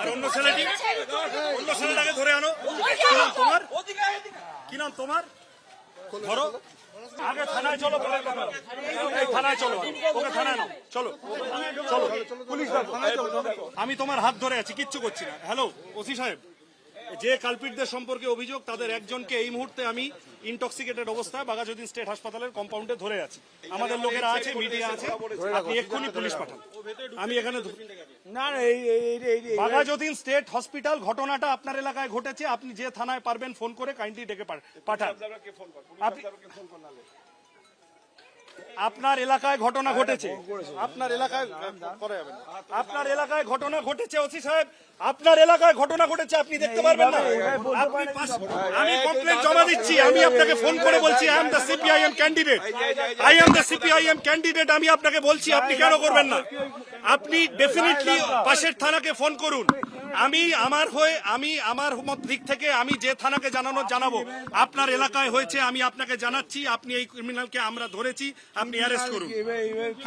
আর অন্য ছেলেটি অন্য ছেলেটাকে ধরে আনো কি নাম তোমার কি নাম তোমার ধরো আগে থানায় চলো থানায় চলো ওকে থানায় নাও চলো চলো পুলিশ আমি তোমার হাত ধরে আছি কিচ্ছু করছি না হ্যালো ওসি সাহেব যে কালপিটদের সম্পর্কে অভিযোগ তাদের একজনকে এই মুহূর্তে আমি ইনটক্সিকেটেড অবস্থায় বাগাজুদ্দিন স্টেট হাসপাতালের কম্পাউন্ডে ধরে আছি। আমাদের লোকেরা আছে মিডিয়া আছে আপনি এক্ষুনি পুলিশ পাঠান। আমি এখানে না বাঘাযতীন স্টেট হসপিটাল ঘটনাটা আপনার এলাকায় ঘটেছে আপনি যে থানায় পারবেন ফোন করে কাইন্ডলি ডেকে পাঠান। আপনি- আপনার এলাকায় ঘটনা ঘটেছে। আপনার এলাকায় আপনার এলাকায় ঘটনা ঘটেছে ওসি সাহেব। আপনার এলাকায় ঘটনা ঘটেছে আপনি দেখতে পারবেন না। আপনি আমি কমপ্লেন জমা দিচ্ছি আমি আপনাকে ফোন করে বলছি I am the CPIM candidate I am the CPIM candidate আমি আপনাকে বলছি আপনি কেন করবেন না? আপনি ডেফিনেটলি পাশের থানাকে ফোন করুন। আমি আমার হয়ে আমি আমার মত দিক থেকে আমি যে থানাকে জানানো জানাব আপনার এলাকায় হয়েছে আমি আপনাকে জানাচ্ছি আপনি এই ক্রিমিনালকে আমরা ধরেছি আপনি অ্যারেস্ট করুন।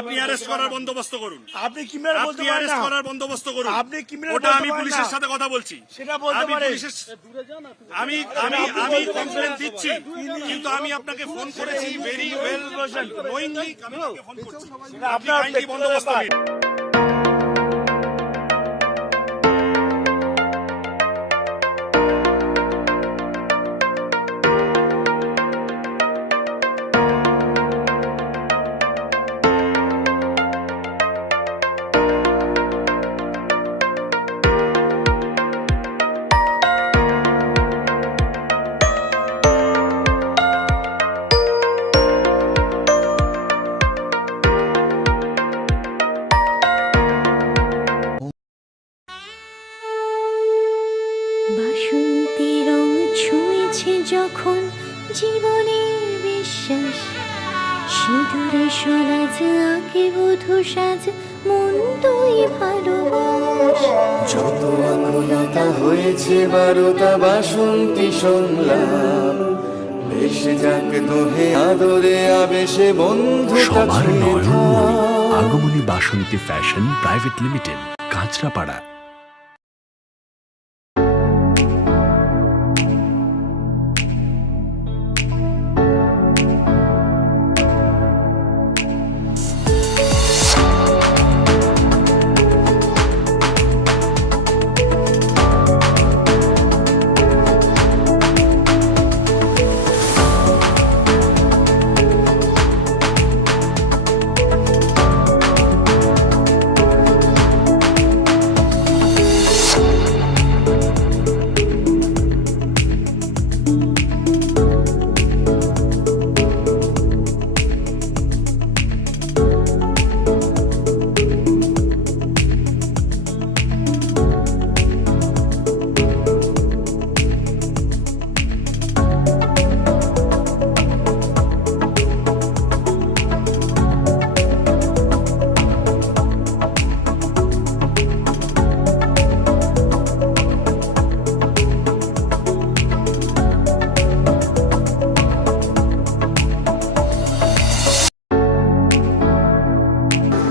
আপনি অ্যারেস্ট করার বন্দোবস্ত করুন। আপনি আপনি পারেন অ্যারেস্ট করার বন্দোবস্ত করুন। আপনি ওটা আমি পুলিশের সাথে কথা বলছি। সেটা বলতে আমি আমি আমি আমি কমপ্লেন দিচ্ছি। কিন্তু আমি আপনাকে ফোন করেছি ভেরি ওয়েল নোয়িংলি আমি আপনাকে ফোন করছি। আপনি বন্দোবস্ত জীবনের বিশ্বাস। সিঁদুরে সরাজ আঁকে বধু সাজ মন তুই ভালোবাস। যত আকুলতা হয়েছে বারোটা বাসন্তী সংলাপ। ভেসে যাক দোহে আদরে আবেশে বন্ধু সবার Nayanmoni Agamani Basanti fashion private limited Kanchrapara.